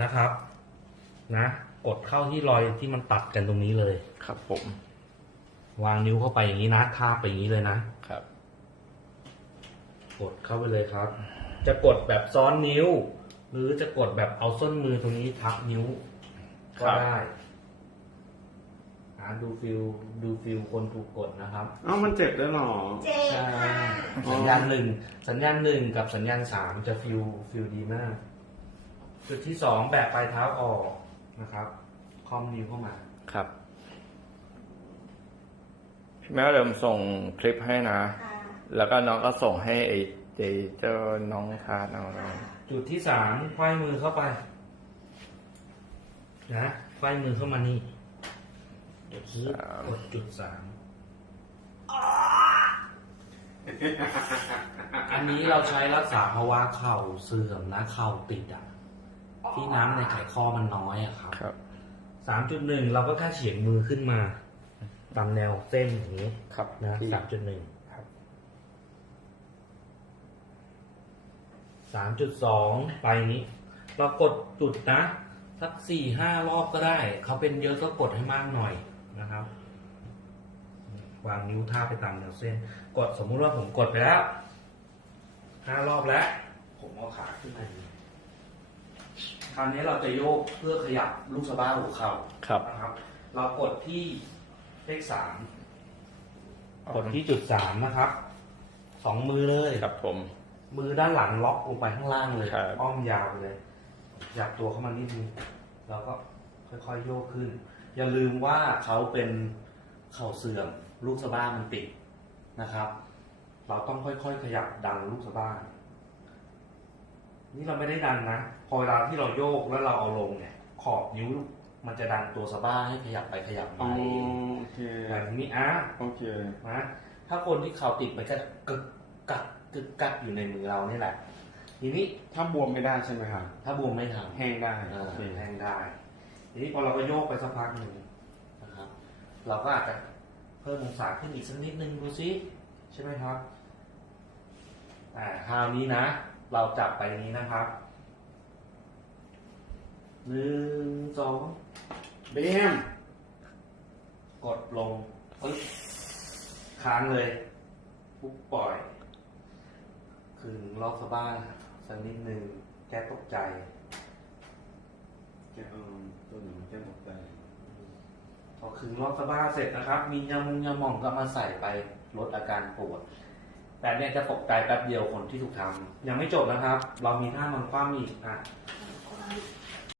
นะครับ นะ กดเข้าที่รอยที่มันตัดกันตรงนี้เลย ครับผม วางนิ้วเข้าไปอย่างนี้นะทาบไปอย่างนี้เลยนะครับ กดเข้าไปเลยครับ จะกดแบบซ้อนนิ้ว หรือจะกดแบบเอาส้นมือตรงนี้ทับนิ้วก็ครับ ได้อ่าดูฟิลดูฟิลคนถูกกดนะครับ เอ้ามันเจ็บด้วยเหรอ เจ็บใช่ค่ะ สัญญาณหนึ่งสัญญาณหนึ่งกับสัญญาณสามจะฟิลฟิลดีมาก จุดที่สองแบกปลายเท้าออกนะครับคอมนิ้วเข้ามา ครับ พี่แม่เริ่มส่งคลิปให้นะ ค่ะแล้วก็น้องก็ส่งให้ไอ้ไอ้เจ้าน้องทาน้องเราจุดที่สามไขว้มือเข้าไปนะไขว้มือเข้ามานี่เดี๋ยวคีบกดจุดสามอันนี้เราใช้รักษาภาวะเข่าเสื่อมนะเข่าติดอะ ที่น้ำในไขข้อมันน้อยอะครับ ครับ สามจุดหนึ่งเราก็แค่เฉียงมือขึ้นมาตามแนวเส้นอย่างนี้ครับนะพี่ สามจุดหนึ่งสามจุดสองไปนี้ เรากดจุดนะสักสี่ห้ารอบก็ได้ เขาเป็นเยอะก็กดให้มากหน่อยนะครับ วางนิ้วท่าบไปตามแนวเส้น กดสมมุติว่าผมกดไปแล้วห้ารอบแล้ว ผมเอาขาขึ้นมาอย่างนี้ค ราวนี้เราจะโยกเพื่อขยับลูกสะบ้าหัวเข่าครับนะครับ เรากดที่เลขสามกดที่จุดสามนะครับสองมือเลยครับผม มือด้านหลังล็อกลงไปข้างล่างเลยครับ อ้อมยาวไปเลยจับตัวเข้ามานิดนึงแล้วก็ค่อยๆโยกขึ้น อย่าลืมว่าเขาเป็นเข่าเสื่อมลูกสะบ้ามันติดนะครับ เราต้องค่อยๆขยับดันลูกสะบ้า นี่เราไม่ได้ดันนะ พอเวลาที่เราโยกแล้วเราเอาลงเนี่ย ขอบนิ้วมันจะดันตัวสะบ้าให้ขยับไปขยับอ๋มาอเองโอเคแบบนี้อะโอเคนะถ้าคนที่เข่าติดมันจะกึกกักกึกกักอยู่ในมือเรานี่แหละ ทีนี้ถ้าบวมไม่ได้ใช่ไหมครับ ถ้าบวมไม่ทำแห้งได้เอโออเคแทงได้ ทีนี้พอเราก็โยกไปสักพักหนึ่งนะครับ เราก็อาจจะเพิ่มองศาขึ้นอีกสักนิดนึงดูซิใช่ไหมครับอ่าคราวนี้นะ เราจับไปอย่างนี้นะครับหนึ่งสองเบมกดลงปึ๊บค้างเลยปุ๊บปล่อย คืนรอบสะบ้านสักนิดนึงแกตกใจ แกเออตัวหนึ่งแกตกใจพอคืนรอบสะบ้าเสร็จนะครับ มียามุงยาหม่องก็มาใส่ไปลดอาการปวด แต่เนี่ยจะตกใจแป๊บเดียวคนที่ถูกทำยังไม่จบนะครับ เรามีท่ามันคว่ำอีกอะ